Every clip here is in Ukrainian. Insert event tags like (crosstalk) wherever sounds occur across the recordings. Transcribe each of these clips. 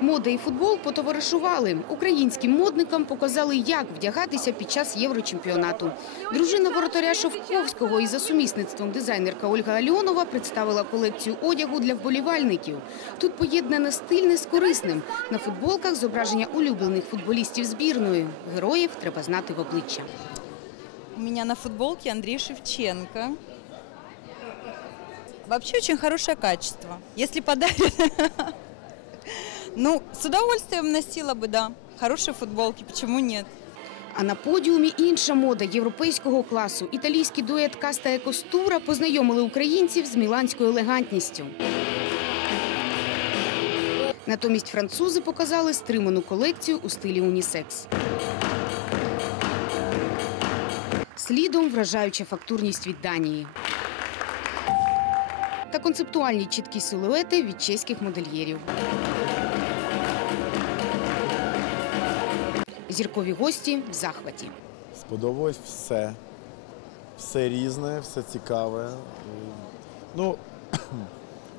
Мода і футбол потоваришували. Українським модникам показали, як вдягатися під час єврочемпіонату. Дружина воротаря Шовковського і за сумісництвом дизайнерка Ольга Альонова представила колекцію одягу для вболівальників. Тут поєднане стильне з корисним. На футболках зображення улюблених футболістів збірної. Героїв треба знати в обличчя. У меня на футболке Андрей Шевченко. Вообще очень хорошее качество. Если подарят, (laughs) ну, с удовольствием носила бы, да. Хорошие футболки, почему нет? А на подіумі інша мода європейського класу. Італійський дует Каста і Костура познайомили українців з міланською елегантністю. Натомість французи показали стриману колекцію у стилі унісекс. Слідом вражаюча фактурність від Данії. Та концептуальні чіткі силуети від чеських модельєрів. Зіркові гості в захваті. Сподобалось все. Все різне, все цікаве. Ну, (clears throat)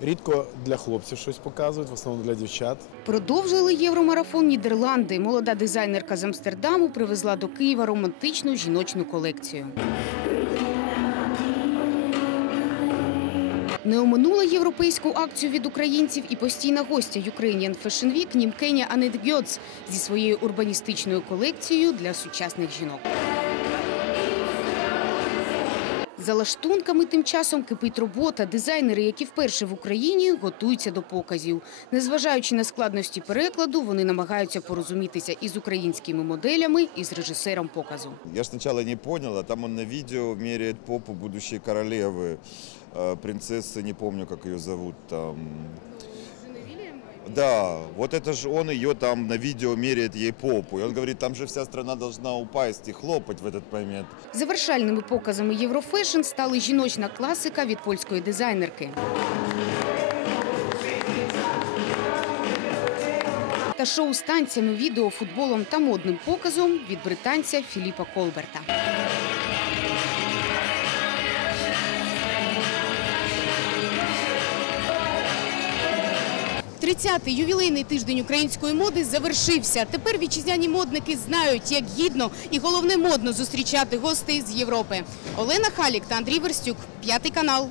рідко для хлопців щось показують, в основному для дівчат. Продовжили євромарафон Нідерланди. Молода дизайнерка з Амстердаму привезла до Києва романтичну жіночну колекцію. Не оминула європейську акцію від українців і постійна гостя Ukrainian Fashion Week німкеня Анет Гьоц зі своєю урбаністичною колекцією для сучасних жінок. За лаштунками тим часом кипить робота. Дизайнери, які вперше в Україні, готуються до показів. Незважаючи на складності перекладу, вони намагаються порозумітися із українськими моделями і з режисером показу. Я ж сначала не понял, а там он на видео меряет попу будущей королевы, э, принцессы, не помню, как ее зовут там. Да, вот это же он ее там на видео меряет ей попу. И он говорит, там же вся страна должна упасть и хлопать в этот момент. Завершальними показами Єврофешн стали жіночна класика від польської дизайнерки. Та шоу з танцями, відео, футболом та модним показом від британця Філіпа Колберта. 30-й ювілейний тиждень української моди завершився. Тепер вітчизняні модники знають, як гідно і головне модно зустрічати гостей з Європи. Олена Халік та Андрій Верстюк, п'ятий канал.